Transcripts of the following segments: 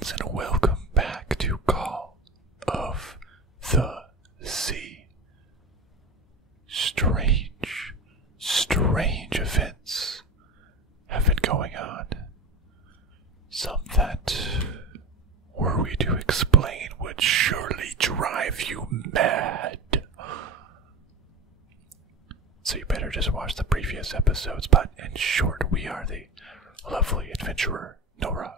friends, and welcome back to Call of the Sea. Strange events have been going on. Some that, were we to explain, would surely drive you mad. So you better just watch the previous episodes, but in short, we are the lovely adventurer, Norah,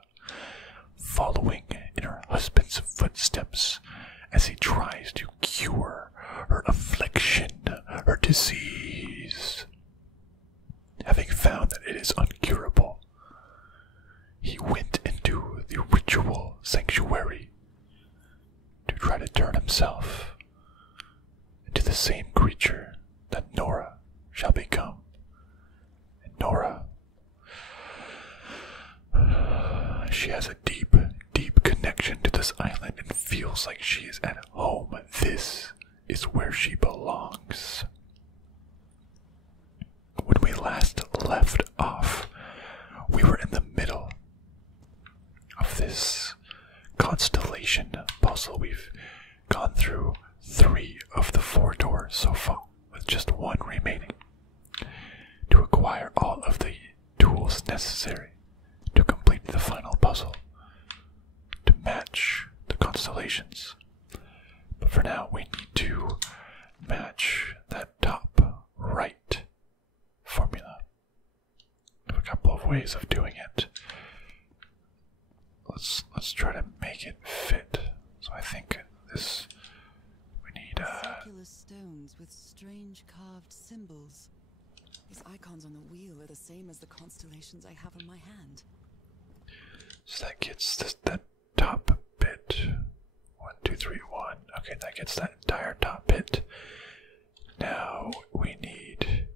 following in her husband's footsteps as he tries to cure her affliction, her disease. Having found that it is uncurable, he went into the ritual sanctuary to try to turn himself into the same creature that Norah shall become. And Norah, she has a deep connection to this island and feels like she is at home. This is where she belongs. When we last left off, we were in the middle of this constellation puzzle. We've gone through 3 of the 4 doors so far, with just 1 remaining, to acquire all of the tools necessary to complete the final puzzle, to match the constellations. But for now, we need to match that top right formula. We have a couple of ways of doing it. Let's try to make it fit. So I think this, we need circular stones with strange carved symbols. These icons on the wheel are the same as the constellations I have on my hand. So that gets that top bit. 1, 2, 3, 1. Okay, that gets that entire top bit. Now we need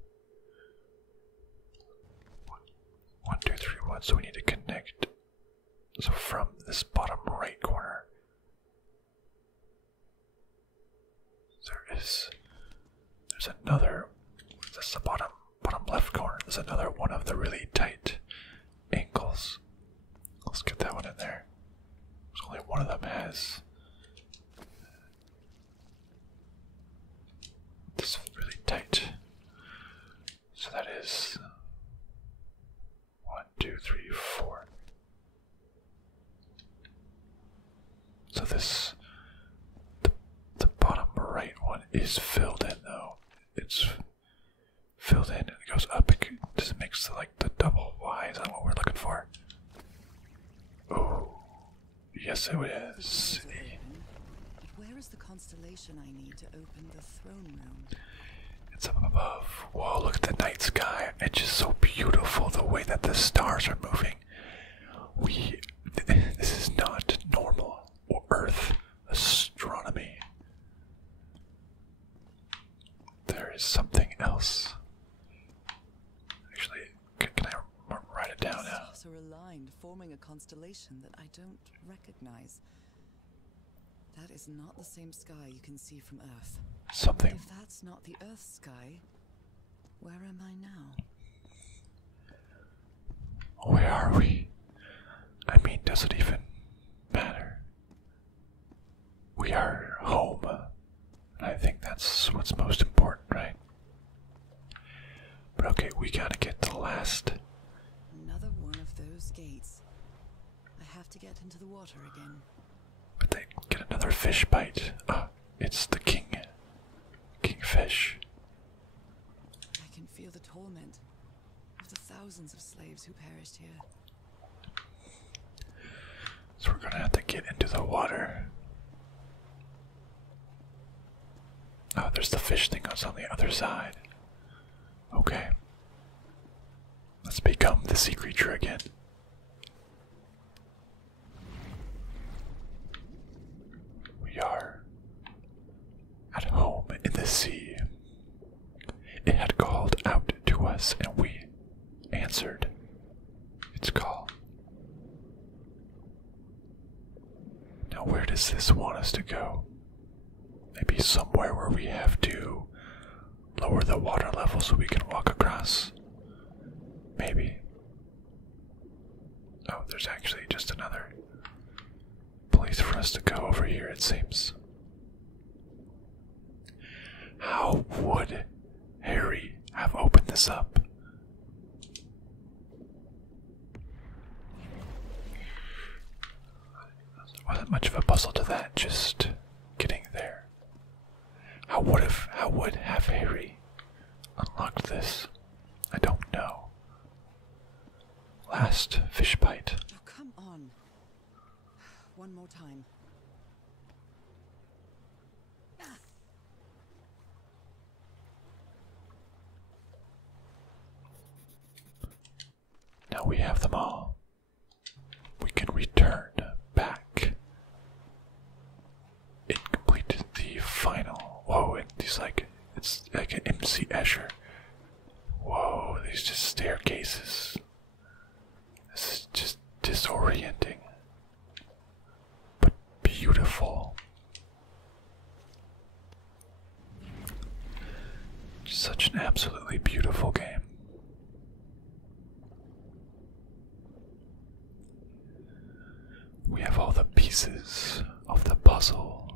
1, 2, 3, 1. So we need to connect. So from this bottom right corner, there's another. That's the bottom left corner. There's another one of the really tight angles. Let's get that one in there. There's only one of them has this really tight. So that is 1, 2, 3, 4. So this, the bottom right one is filled in though. It's filled in and it goes up. It just makes like the double Y. Is that what we're looking for? Oh, yes it is. But where is the constellation I need to open the throne room? It's up above. Whoa, look at the night sky. It's just so beautiful the way that the stars are moving. This is not normal Earth astronomy. There is something else. Actually, can I write it down now? Stars are aligned, forming a constellation that I don't recognize. That is not the same sky you can see from Earth. Something. If that's not the Earth sky, where am I now? Where are we? I mean, does it even matter? We are home. And I think that's what's most important, right? But okay, we gotta get the last. Another one of those gates. I have to get into the water again. But they get another fish bite. It's the kingfish. I can feel the torment of the thousands of slaves who perished here. So we're gonna have to get into the water. Oh, there's the fish thing that's on the other side. Okay. Let's become the sea creature again. We are at home in the sea. It had called out to us and we answered its call. Now where does this want us to go? Maybe somewhere where we have to lower the water level so we can walk across. Maybe. Oh, there's actually just another us to go over here, it seems. How would Harry have opened this up? There wasn't much of a puzzle to that, just getting there. How would have Harry unlocked this? I don't know. Last fish bite. Oh, come on. One more time. Now we have them all. We can return back. It completed the final. Whoa, it's like an MC Escher. Whoa, these just staircases. This is just disorienting. But beautiful. Such an absolutely beautiful game. We have all the pieces of the puzzle.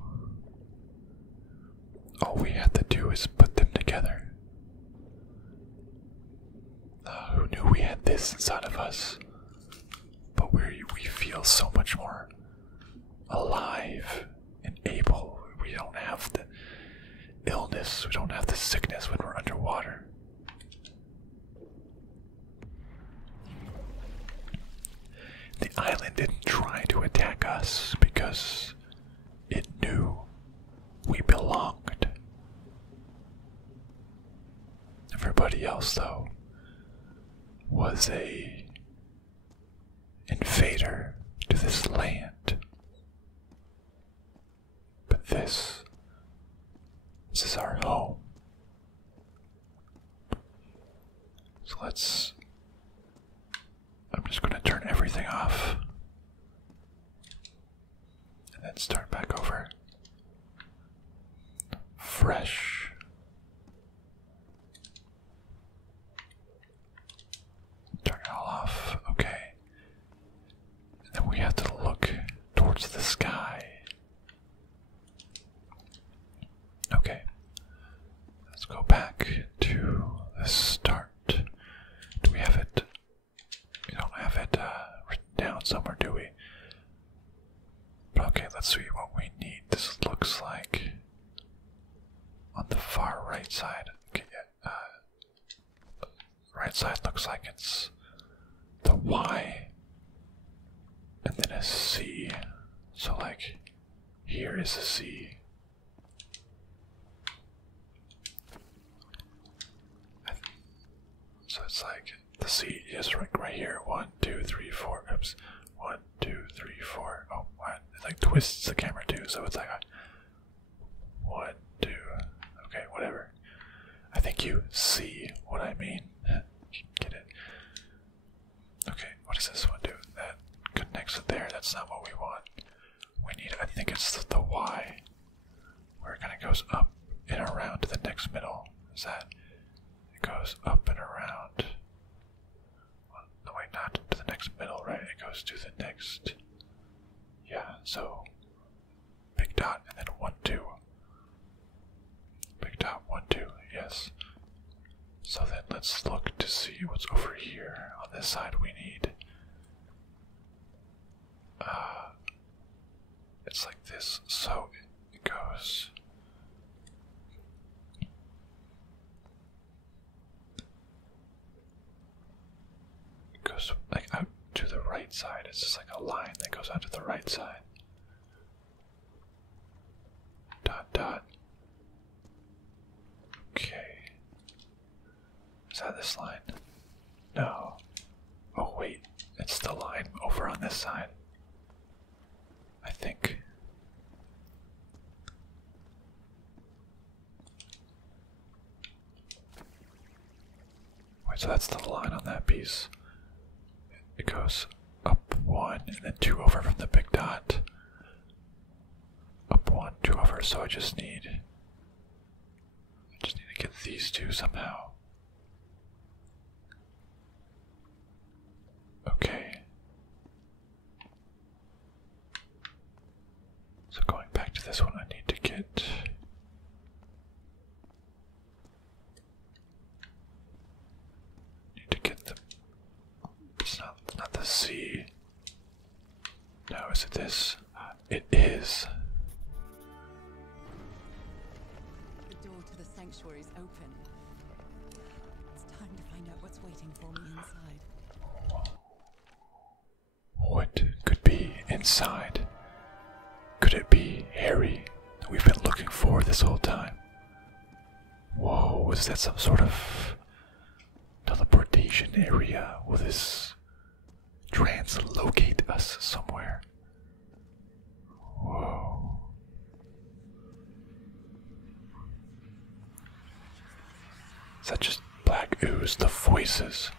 All we have to do is put them together. Who knew we had this inside of us? But we feel so much more alive and able. We don't have the illness, we don't have the sickness when we're underwater. The island didn't try to attack us because it knew we belonged. Everybody else, though, was a invader to this land. But this is our home. So I'm just going to turn everything off and then start back over. Fresh. Turn it all off. Okay. And then we have to look towards the sky. Okay. Let's go back to the start. Do we have it? We don't have it written down somewhere, do we? But okay, let's see what we need. This looks like on the far right side. Okay, right side looks like it's the Y and then a C. So like here is a C. So it's like the C is right here. 1, 2, 3, 4. Oops. 1, 2, 3, 4. Oh, what? It like twists the camera too. So it's like 1, 2. Okay, whatever. I think you see what I mean. Get it? Okay, what does this one do? That connects it there. That's not what we want. We need, I think it's the Y. Where it kind of goes up and around to the next middle. Is that? It goes up and around. Well, no, wait, not to the next middle, right? It goes to the next. Yeah, so big dot and then 1, 2. Big dot, 1, 2, yes. So then let's look to see what's over here. On this side we need it's like this, so it goes like out to the right side. It's just like a line that goes out to the right side. Dot dot. Okay. Is that this line? No. Oh wait, it's the line over on this side. I think. Wait, so that's the line on that piece. It goes up 1 and then 2 over from the big dot. Up 1, 2 over, so I just need to get these two somehow. Okay. Let's see. Now, is it this? It is. The door to the sanctuary is open. It's time to find out what's waiting for me inside. What could be inside? Could it be Harry that we've been looking for this whole time? Whoa, is that some sort of teleportation area? Will this translocate us somewhere? Whoa. Is that just black ooze? The voices.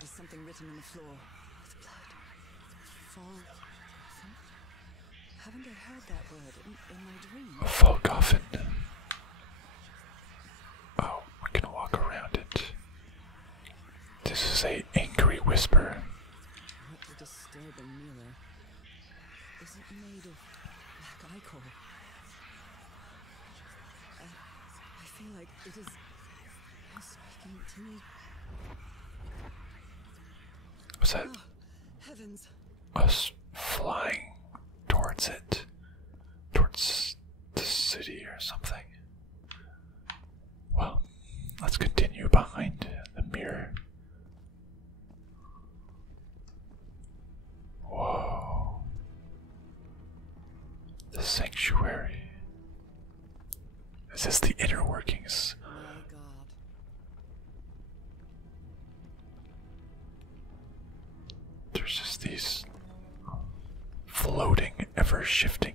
There's something written on the floor. With blood. Fall. Haven't I heard that word in my dream? A fall coffin. Oh, we can walk around it. This is a angry whisper. What a disturbing mirror. Is it made of black ichor? I feel like it is speaking to me. Was that Oh, heavens. us flying towards it? Towards the city or something? Well, let's continue behind the mirror. Whoa. The sanctuary. Is this the inner workings? My God. There's just these floating, ever shifting.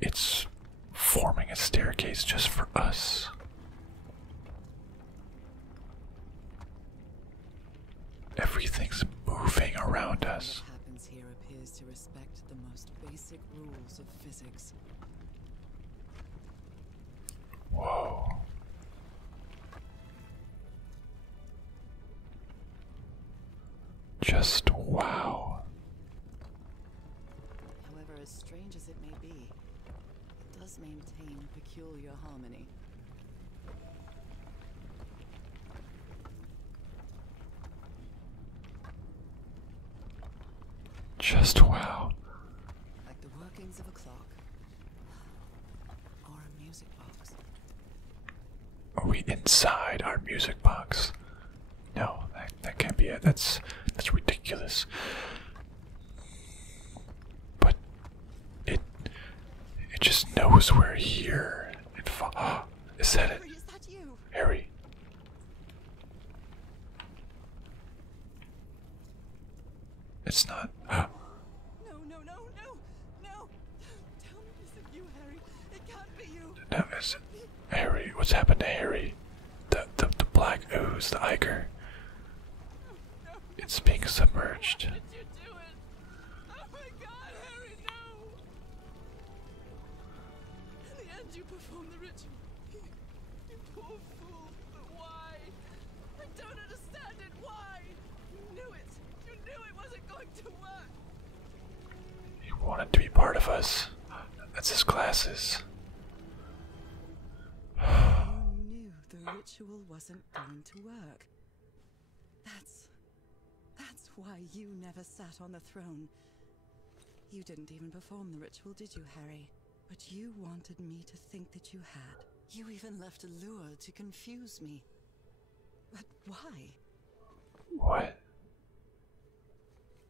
It's forming a staircase just for us. Everything's moving around us. What happens here appears to respect the most basic rules of physics. Whoa. Just wow. However, as strange as it may be, it does maintain a peculiar harmony. Just wow. Like the workings of a clock. Or a music box. Are we inside our music box? No, that can't be it. That's ridiculous. But it just knows we're here. Is that it? Harry, is that you? Harry. It's not. No, no, no, no, no! Tell me this isn't you, Harry. It can't be you. No, is it Harry? What's happened to Harry? The black ooze, the ichor. No. It's being submerged. Why did you do it? Oh my God, Harry, no! In the end, you performed the ritual. You poor fool. But why? I don't understand it. Why? You knew it. You knew it wasn't going to work. He wanted to be part of us. That's his glasses. You knew the ritual wasn't going to work. That's why you never sat on the throne. You didn't even perform the ritual, did you, Harry? But you wanted me to think that you had. You even left a lure to confuse me. But why? What?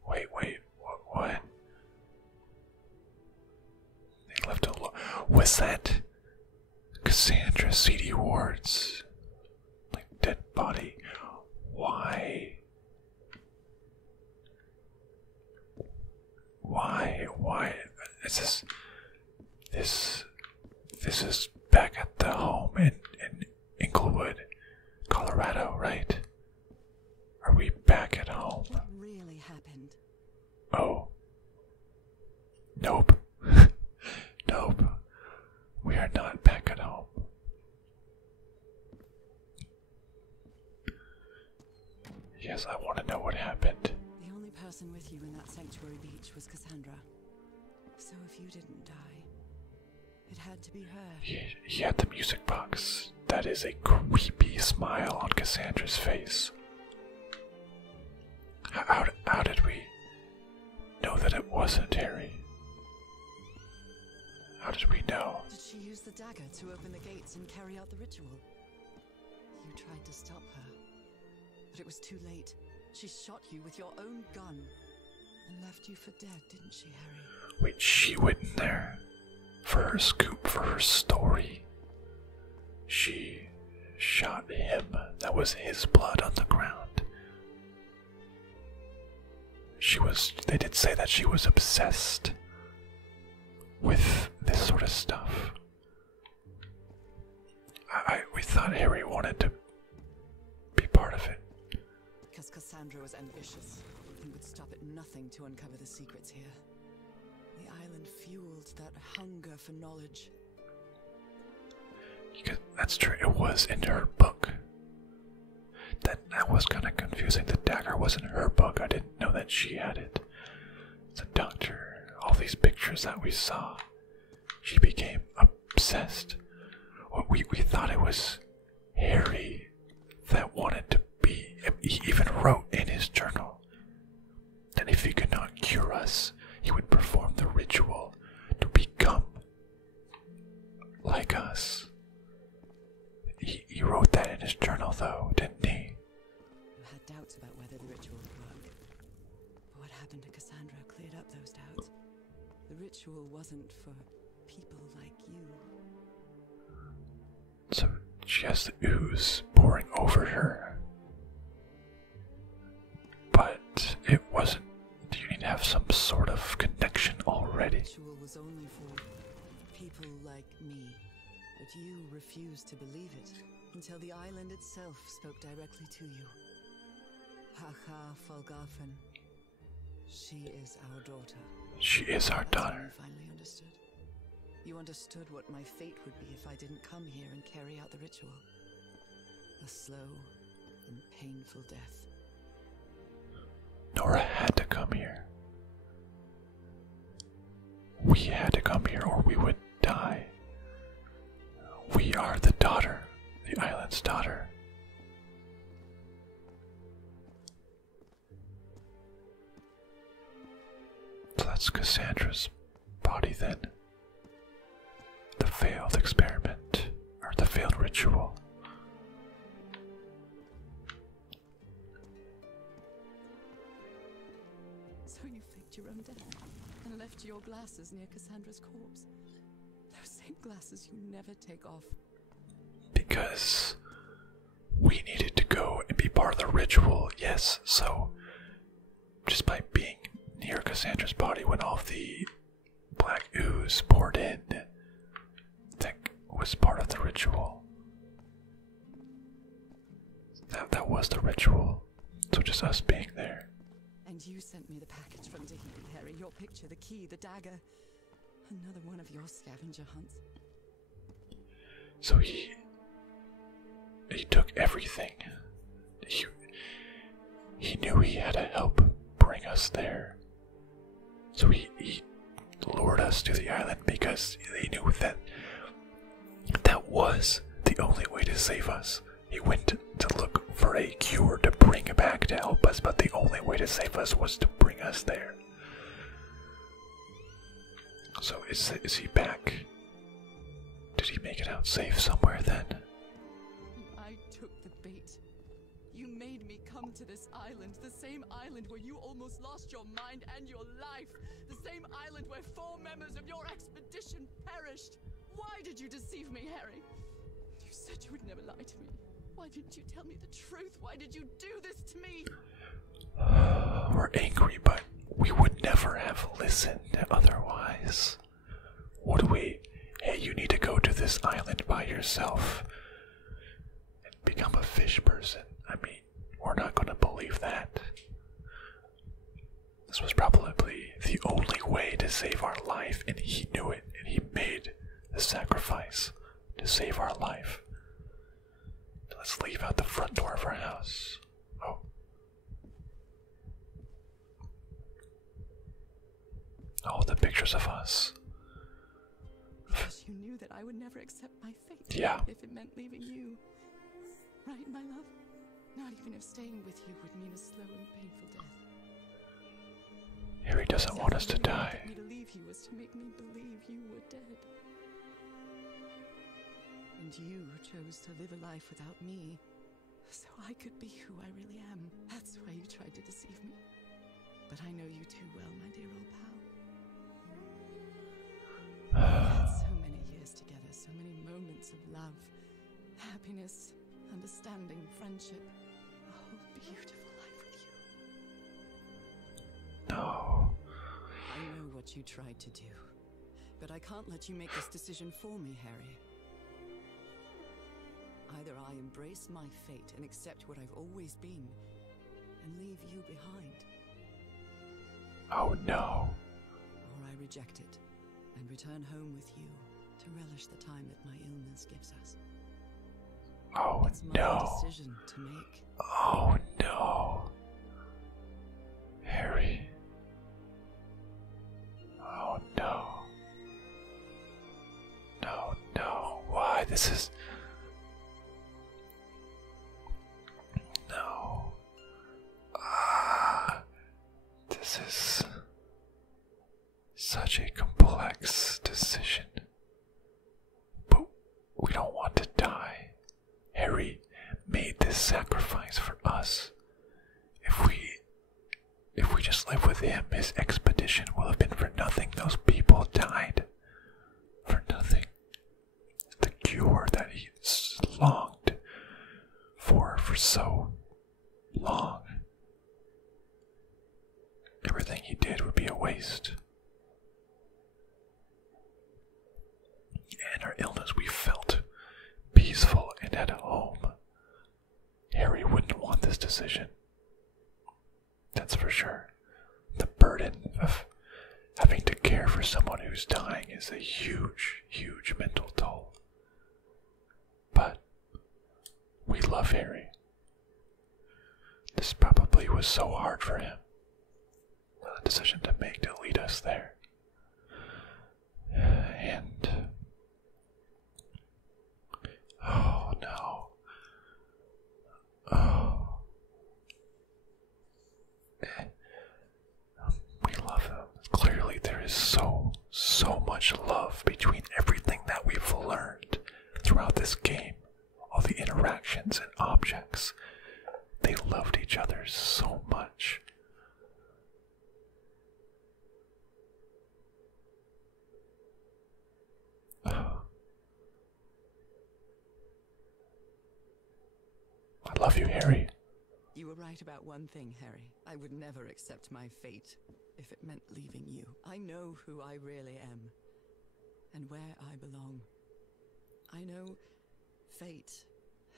Wait, what? They left a was that Cassandra C.D. Ward's like dead body? Why? Is this is back at the home in Inglewood, Colorado, right? Are we back at home? What really happened? Oh. Nope. Nope. We are not back at home. Yes, I want to know what happened. The only person with you in that sanctuary beach was Cassandra. So if you didn't die, it had to be her. He had the music box. That is a creepy smile on Cassandra's face. How wasn't Harry. How did we know? Did she use the dagger to open the gates and carry out the ritual? You tried to stop her, but it was too late. She shot you with your own gun and left you for dead, didn't she, Harry? Wait, she went in there for her scoop, for her story. She shot him. That was his blood on the ground. They did say that she was obsessed with this sort of stuff. We thought Harry wanted to be part of it. Because Cassandra was ambitious and would stop at nothing to uncover the secrets here. The island fueled that hunger for knowledge. That's true, it was in her book. That was kind of confusing. The dagger was in her book. I didn't know that she had it. The doctor, all these pictures that we saw, she became obsessed. We thought it was Harry that wanted to be. He even wrote in his journal that if he could not cure us, he would perform the ritual to become like us. He wrote that in his journal, though, didn't he? You had doubts about whether the ritual would work. But what happened to Cassandra cleared up those doubts. The ritual wasn't for people like you. So she has the ooze pouring over her. But it wasn't. Do you need to have some sort of connection already? The ritual was only for people like me. But you refused to believe it until the island itself spoke directly to you. Haha Folgarfen. She is our daughter. She is our That's when daughter. you finally understood. You understood what my fate would be if I didn't come here and carry out the ritual. A slow and painful death. Norah had to come here. We had to come here or we would die. We are the daughter, the island's daughter. So that's Cassandra's body then. The failed experiment, or the failed ritual. So you faked your own death and left your glasses near Cassandra's corpse. Those same glasses you never take off. Because we needed to go and be part of the ritual, yes, so just by being near Cassandra's body when all the black ooze poured in, that was part of the ritual. That was the ritual, so just us being there. And you sent me the package from Tahiti, Harry. Your picture, the key, the dagger. Another one of your scavenger hunts. So he took everything. He knew he had to help bring us there. So he lured us to the island because he knew that was the only way to save us. He went to look for a cure to bring back to help us, but the only way to save us was to bring us there. So is he back? Did he make it out safe somewhere then? And I took the bait. You made me come to this island, the same island where you almost lost your mind and your life, the same island where 4 members of your expedition perished. Why did you deceive me, Harry? You said you would never lie to me. Why didn't you tell me the truth? Why did you do this to me? We're angry, but we would never have listened otherwise. Would we? Hey, you need to go to this island by yourself and become a fish person. I mean, we're not going to believe that. This was probably the only way to save our life, and he knew it, and he made the sacrifice to save our life. Let's leave out the front door of our house. Oh. All the pictures of us. Because you knew that I would never accept my fate. Yeah. If it meant leaving you. Right, my love? Not even if staying with you would mean a slow and painful death. Harry doesn't want us to die. Me to leave you was to make me believe you were dead. And you chose to live a life without me, so I could be who I really am. That's why you tried to deceive me. But I know you too well, my dear old pal. We've had so many years together, so many moments of love, happiness, understanding, friendship. A whole beautiful life with you. No. I know what you tried to do, but I can't let you make this decision for me, Harry. Either I embrace my fate and accept what I've always been, and leave you behind. Oh no. Or I reject it, and return home with you, to relish the time that my illness gives us. Oh It's my no. decision to make. Oh no. Harry. Oh no. No, no. Why? This is... No. This is such a complex decision. But we don't want to die. Harry made this sacrifice for us. If we just live with him, his expedition will have been for nothing. Those people died for nothing. The cure that he longed for so long. Everything he did would be a waste. In our illness, we felt peaceful and at home. Harry wouldn't want this decision. That's for sure. The burden of having to care for someone who's dying is a huge, huge mental toll. But we love Harry. This probably was so hard for him. The decision to make to lead us there. And... oh no. Oh. We love him. Clearly there is so much love between everything that we've learned throughout this game. All the interactions and objects. They loved each other so much. I love you, Harry. You were right about one thing, Harry. I would never accept my fate if it meant leaving you. I know who I really am, and where I belong. I know fate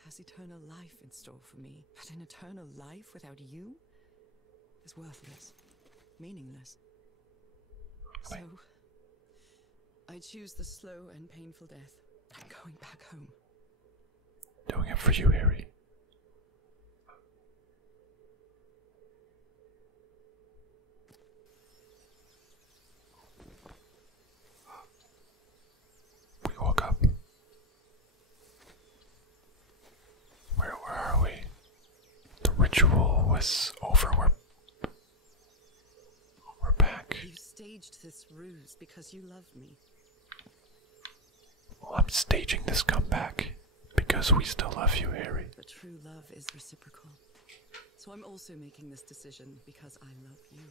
has eternal life in store for me, but an eternal life without you is worthless, meaningless. So, I choose the slow and painful death. I'm going back home. Doing it for you, Harry. We woke up. Where are we? The ritual was over. We're back. You staged this ruse because you love me. Well, I'm staging this comeback because we still love you, Harry. But true love is reciprocal. So I'm also making this decision because I love you.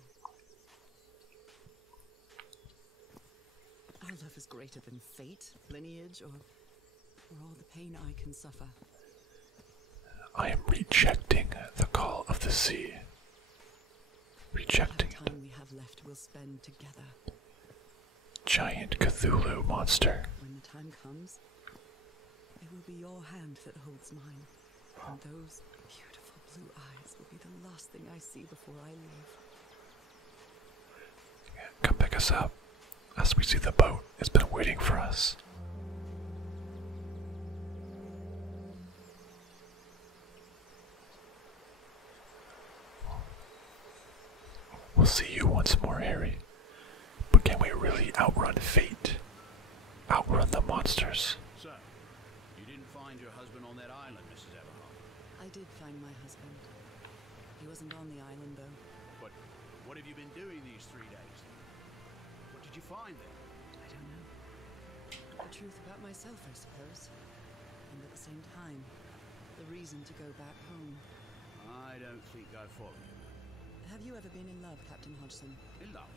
Our love is greater than fate, lineage, or all the pain I can suffer. I am rejecting the call of the sea. Rejecting The time we have left we'll spend together. Giant Cthulhu monster. When the time comes, it will be your hand that holds mine. And those beautiful blue eyes will be the last thing I see before I leave. Come pick us up as we see the boat has been waiting for us. We'll see you once more, Harry. But can we really outrun fate? Outrun the monsters? So, you didn't find your husband on that island, Mrs. Everhart? I did find my husband. He wasn't on the island, though. But What have you been doing these 3 days? What did you find there? I don't know. The truth about myself, I suppose. And at the same time, the reason to go back home. I don't think I follow you. Have you ever been in love, Captain Hodgson? In love?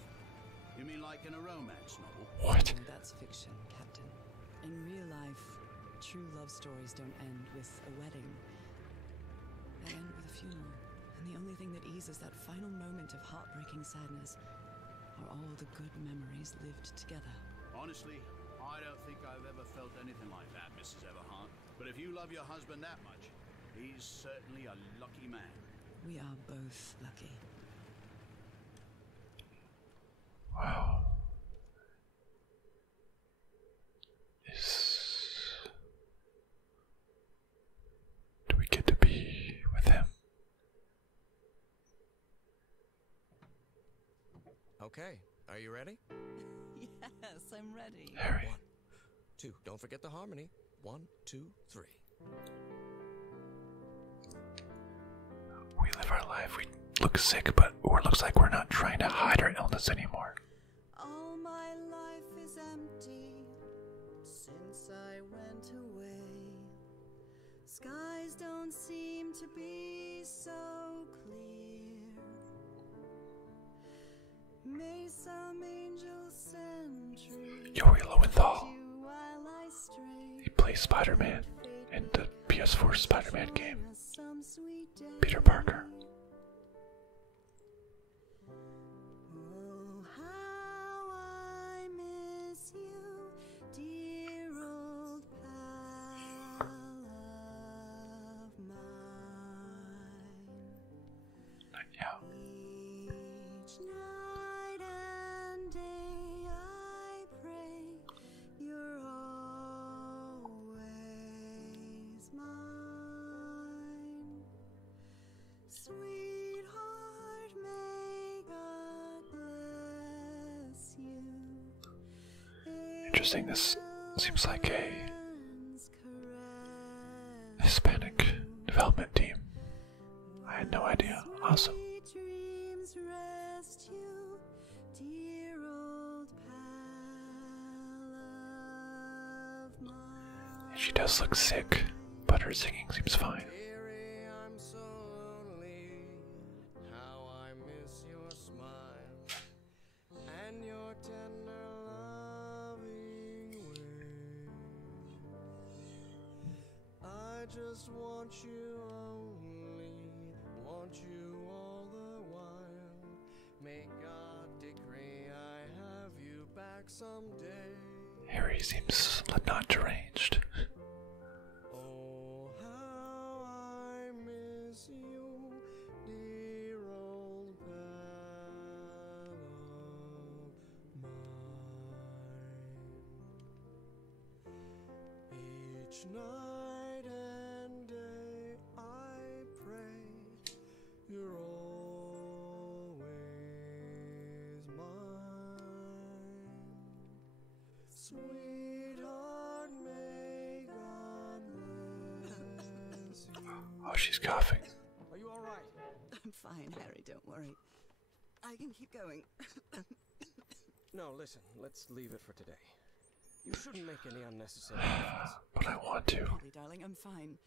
You mean like in a romance novel? What? No, that's fiction, Captain. In real life, true love stories don't end with a wedding. They end with a funeral. And the only thing that eases that final moment of heartbreaking sadness are all the good memories lived together. Honestly, I don't think I've ever felt anything like that, Mrs. Everhart. But if you love your husband that much, he's certainly a lucky man. We are both lucky. Wow. Do we get to be with him? Okay, are you ready? Yes, I'm ready. Harry. 1, 2, don't forget the harmony. 1, 2, 3. We live our life. We look sick, but it looks like we're not trying to hide our illness anymore. All my life is empty since I went away. Skies don't seem to be so clear. May some angel send truth Yuri Lowenthal. to you while I stray. He plays Spider-Man in the PS4 Spider-Man game. Some sweet day. Peter Parker. Oh, how I miss you, dear old pal of mine. Yeah. Each night and day I pray you're always mine. Sweetheart, may God bless you. Interesting. This seems like a Angels caress Hispanic development team. I had no idea. Awesome. Sweet dreams rest you, dear old pal of mine. She does look sick, but her singing seems fine. Dearie, I'm so lonely. How I miss your smile and your tender loving way. I just want you only, want you all the while. May God decree I have you back someday. Harry seems not deranged. Oh, how I miss you, dear old pal of mine. Each night and day I pray you're always mine. Sweetheart, may God bless you. Oh, she's coughing. Are you all right? I'm fine, Harry, don't worry. I can keep going. No, listen, let's leave it for today. You shouldn't make any unnecessary efforts. But I want to. Really, darling, I'm fine.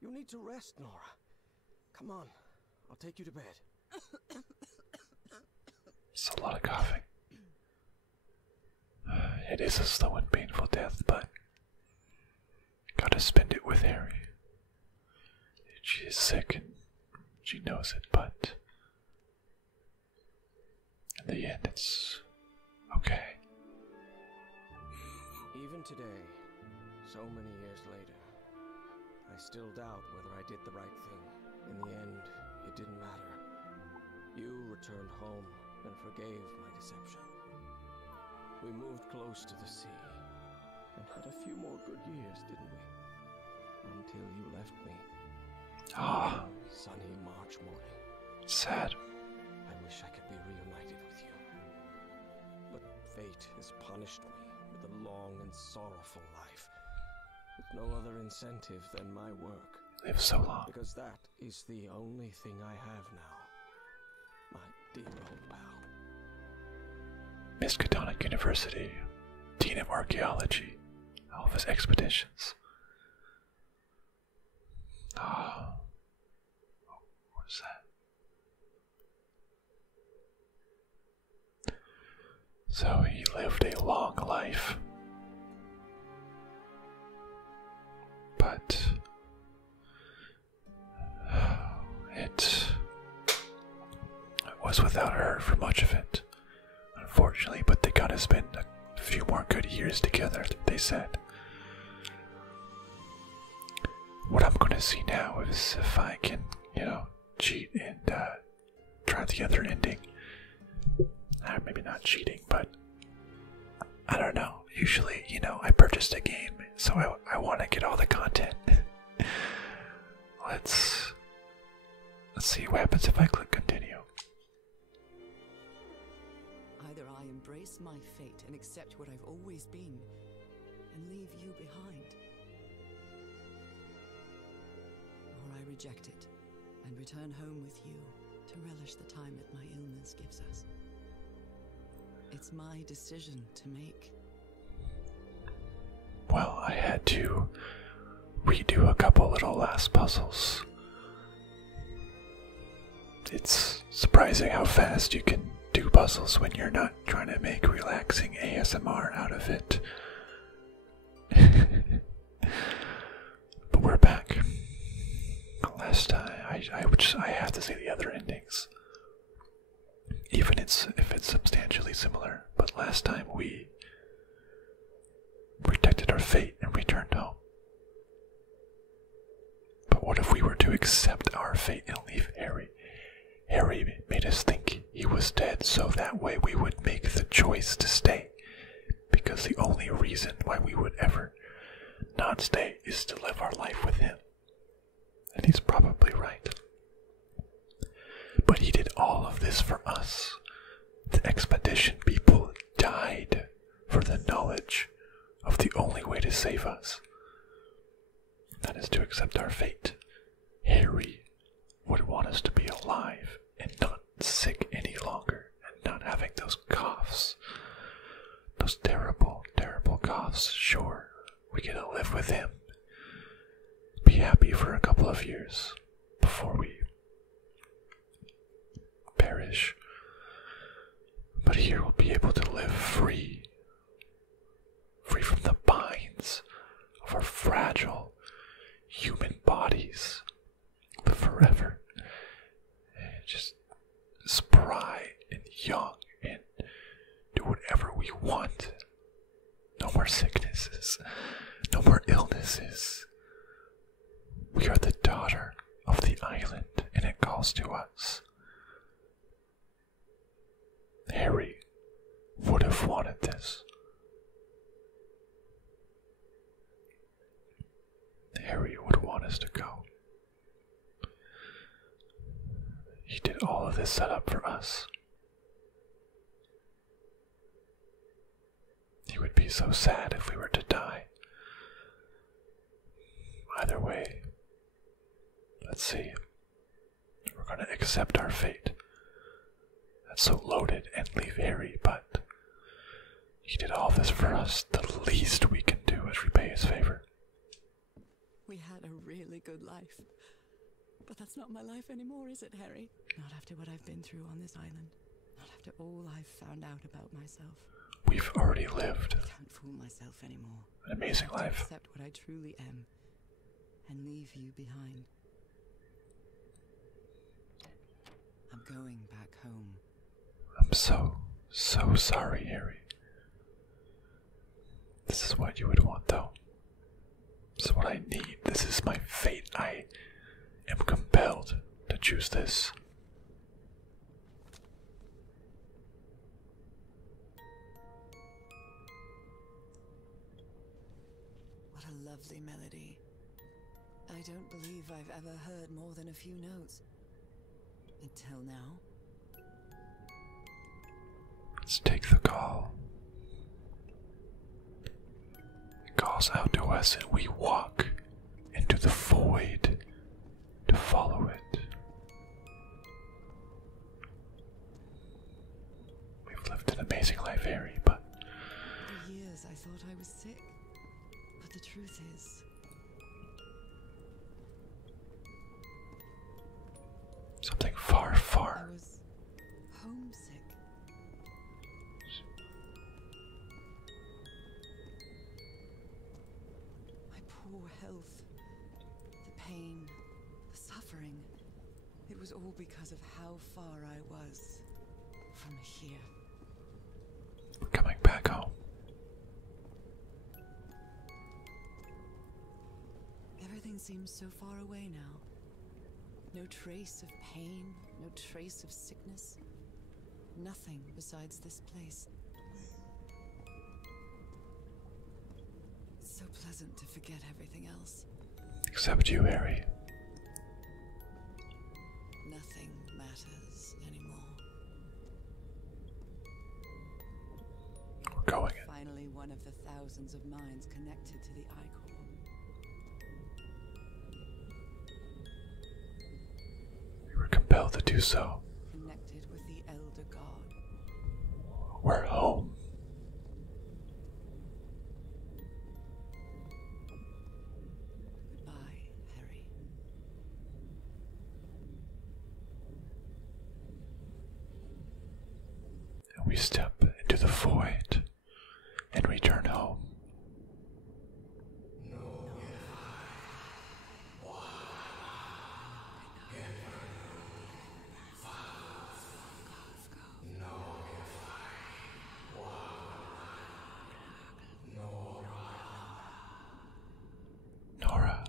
You need to rest, Nora. Come on, I'll take you to bed. It's a lot of coughing. It is a slow and painful death, but gotta spend it with Harry. She is sick and she knows it, but in the end, it's okay. Even today, so many years later, I still doubt whether I did the right thing. In the end, it didn't matter. You returned home and forgave my deception. We moved close to the sea and had a few more good years, didn't we? Until you left me. Ah, One sunny March morning. sad. I wish I could be reunited with you. But fate has punished me with a long and sorrowful life, with no other incentive than my work. Live so long. Because that is the only thing I have now. my dear old pal. Miskatonic University, Dean of Archaeology, all of his expeditions. Ah, what is that? So he lived a long life, but it was without her for much of it, unfortunately, but they got to spend a few more good years together, they said. What I'm going to see now is if I can, cheat and try the other ending. Maybe not cheating, but I don't know. Usually, I purchased a game, so I want to get all the content. Let's see what happens if I click continue. Either I embrace my fate and accept what I've always been, and leave you behind, or I reject it and return home with you to relish the time that my illness gives us. It's my decision to make. Well, I had to redo a couple little last puzzles. It's surprising how fast you can do puzzles when you're not trying to make relaxing ASMR out of it. But we're back. Last time, I have to say the other endings. Even if it's substantially similar, but last time we protected our fate and returned home. But what if we were to accept our fate and leave Harry? Harry made us think he was dead, so that way we would make the choice to stay. Because the only reason why we would ever not stay is to live our life with him. And he's probably right. But he did all of this for us. The expedition people died for the knowledge of the only way to save us. That is to accept our fate. Harry would want us to be alive and not sick any longer and not having those coughs. Those terrible, terrible coughs. Sure, we get to live with him. Be happy for a couple of years before we perish. But here we'll be able to live free. Free from the binds of our fragile human bodies. But forever. And just spry and young and do whatever we want. No more sicknesses. No more illnesses. We are the daughter of the island, and it calls to us. Harry would have wanted this. Harry would want us to go. He did all of this setup for us. He would be so sad if we were to die. Either way, let's see. We're going to accept our fate. That's so loaded and leave Harry, but he did all this for us. The least we can do is repay his favor. We had a really good life. But that's not my life anymore, is it, Harry? Not after what I've been through on this island. Not after all I've found out about myself. We've already lived I can't fool myself anymore. an amazing life. Accept what I truly am and leave you behind. I'm going back home. I'm so sorry, Harry. This is what you would want, though. This is what I need. This is my fate. I am compelled to choose this. What a lovely melody. I don't believe I've ever heard more than a few notes. Until now. Let's take the call. It calls out to us and we walk into the void to follow it. amazing life, Harry, but For years I thought I was sick. But the truth is, something far, I far. was homesick. My poor health, the pain, the suffering. It was all because of how far I was from here. We're coming back home. Everything seems so far away now. No trace of pain, no trace of sickness. Nothing besides this place. It's so pleasant to forget everything else. Except you, Harry. Nothing matters anymore. We're going in. Finally, one of the thousands of minds connected to the Icor. We were compelled to do so. Connected with the Elder God. We're home. Goodbye, Harry. And we step into the void and return home. Norah.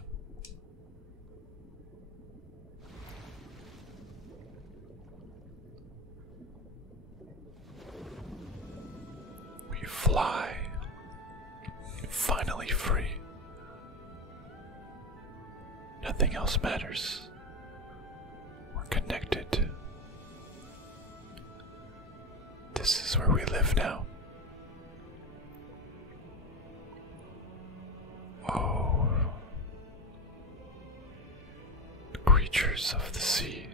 We fly. Finally free. Nothing else matters. We're connected. This is where we live now. Oh. The creatures of the sea.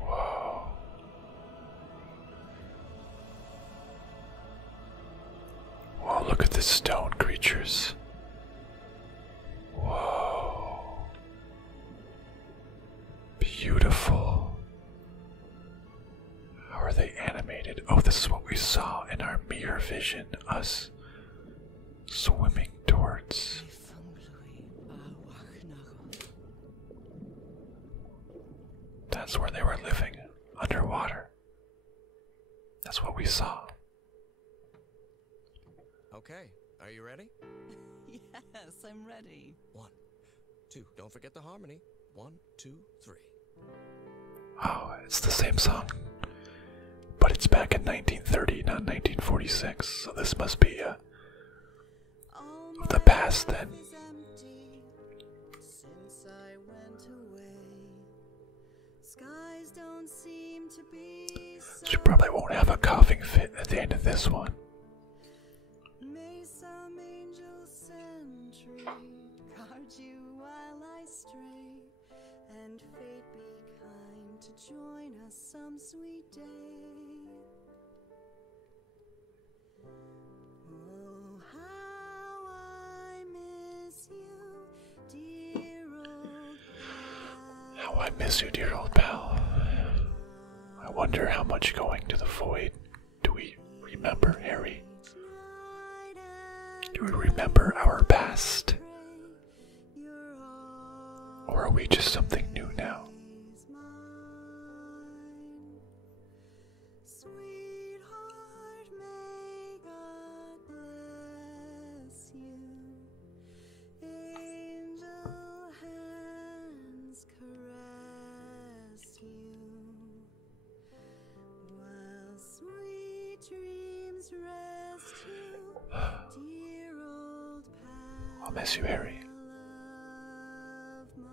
Whoa. Whoa, look at the stone creatures. Whoa. Beautiful. How are they animated? Oh, this is what we saw in our mirror vision. Us swimming towards. That's where they were living, underwater. That's what we saw. Okay, are you ready? Yes, I'm ready. 1, 2, don't forget the harmony. 1, 2, 3. Oh, it's the same song. But it's back in 1930, not 1946, so this must be the past then. Is empty since I went away. Skies don't seem to be so. She probably won't have a coughing fit at the end of this one. May some angel sentry guard you while I stray, and fate be kind to join us some sweet day. Oh, how I miss you, dear old pal. How I miss you, dear old pal. I wonder how much going to the void do we remember, Harry? Do we remember our past? Or are we just something new now? Sweetheart, may God bless you. Angel hands caress you, while sweet dreams rest you, dear old pal. I'll miss you, Harry. Of mine.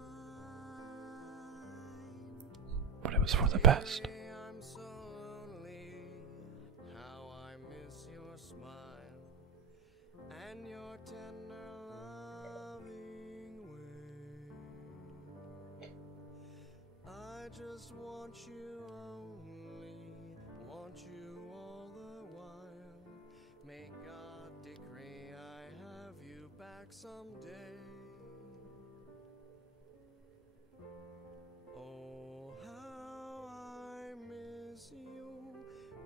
But it was for the best. I'm so lonely. How I miss your smile and your tender loving way. I just want you only, want you all the while. May God decree I have you back someday. Oh, how I miss you,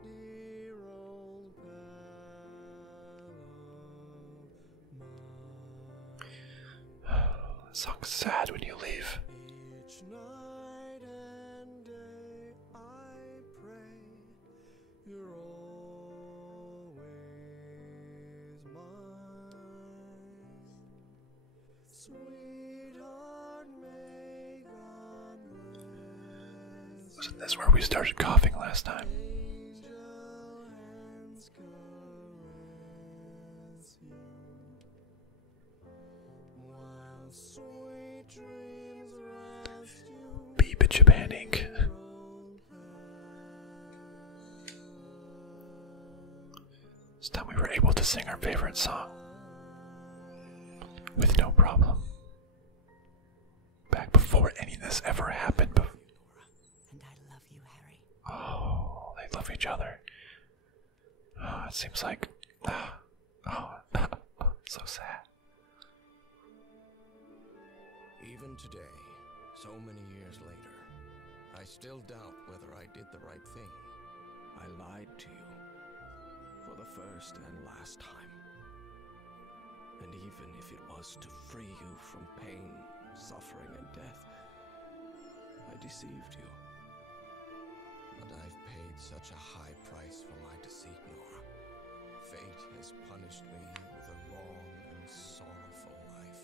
dear old pal of mine. Song's sad when you leave. Each night and day I pray you're always mine. Sweetheart, may God bless. Wasn't this where we started coughing last time? Angel hands caress you, while sweet dreams rest you. Beep at Japan Inc. This time we were able to sing our favorite song with no problem. Back before any of this ever happened. And I love you, Harry. Oh, they love each other. Oh, it seems like. So sad. Even today, so many years later, I still doubt whether I did the right thing. I lied to you for the first and last time. And even if it was to free you from pain, suffering, and death, I deceived you. But I've paid such a high price for my deceit, Norah. Fate has punished me with a long and sorrowful life,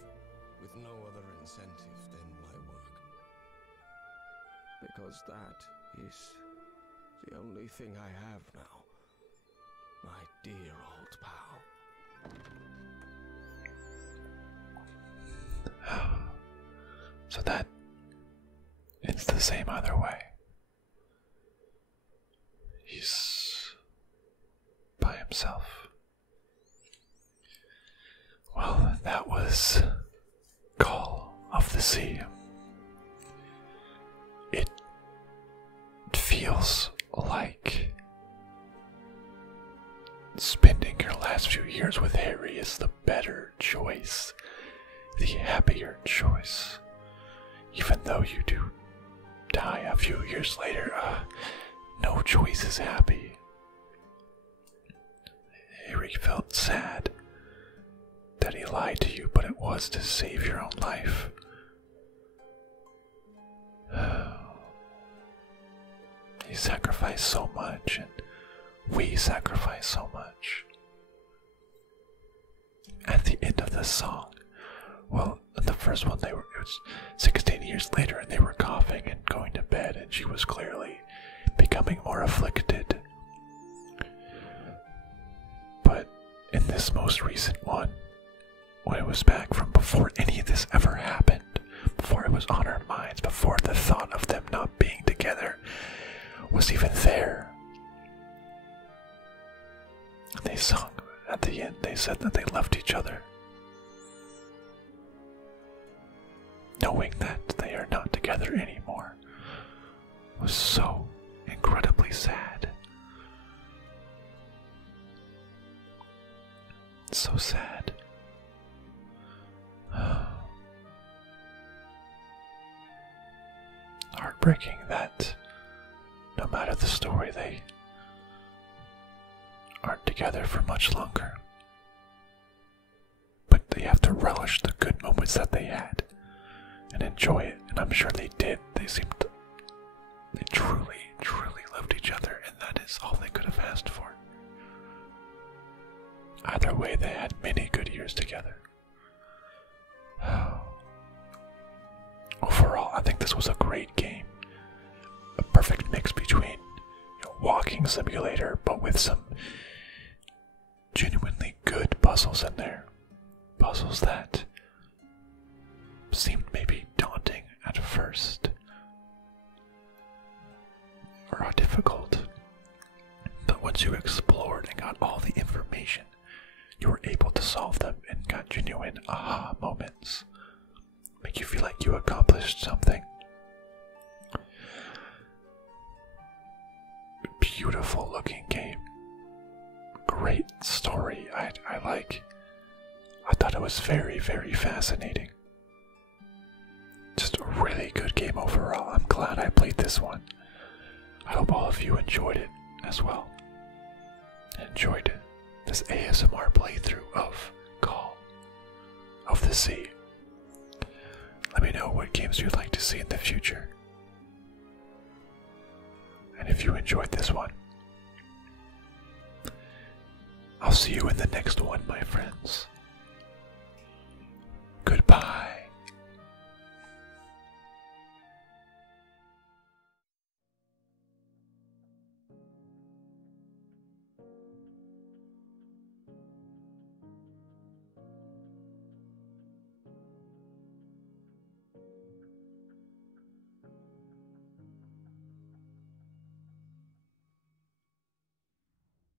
with no other incentive than my work. Because that is the only thing I have now, my dear old pal. So that it's the same either way. He's by himself. Well, that was Call of the Sea. It feels like spending your last few years with Harry is the better choice, the happier choice. Even though you do die a few years later, no choice is happy. Harry felt sad that he lied to you, but it was to save your own life. He sacrificed so much, and we sacrificed so much. At the end of the song, well, in the first one, it was 16 years later, and they were coughing and going to bed, and she was clearly becoming more afflicted. But in this most recent one, when it was back from before any of this ever happened, before it was on our minds, before the thought of them not being together was even there, they sung at the end. They said that they loved each other, knowing that they are not together anymore was so incredibly sad. So sad. Heartbreaking that no matter the story, they aren't together for much longer. But they have to relish the good moments that they had and enjoy it, and I'm sure they did. They truly, truly loved each other, and that is all they could have asked for. Either way, they had many good years together. Overall, I think this was a great game. A perfect mix between walking simulator, but with some genuinely good puzzles in there. Puzzles that seemed maybe daunting at first, or difficult, but once you explored and got all the information, you were able to solve them and got genuine aha moments. Make you feel like you accomplished something. beautiful looking game. Great story. I thought it was very, very fascinating. Just a really good game overall. I'm glad I played this one. I hope all of you enjoyed it as well. Enjoyed this ASMR playthrough of Call of the Sea. Let me know what games you'd like to see in the future. And if you enjoyed this one, I'll see you in the next one, my friends.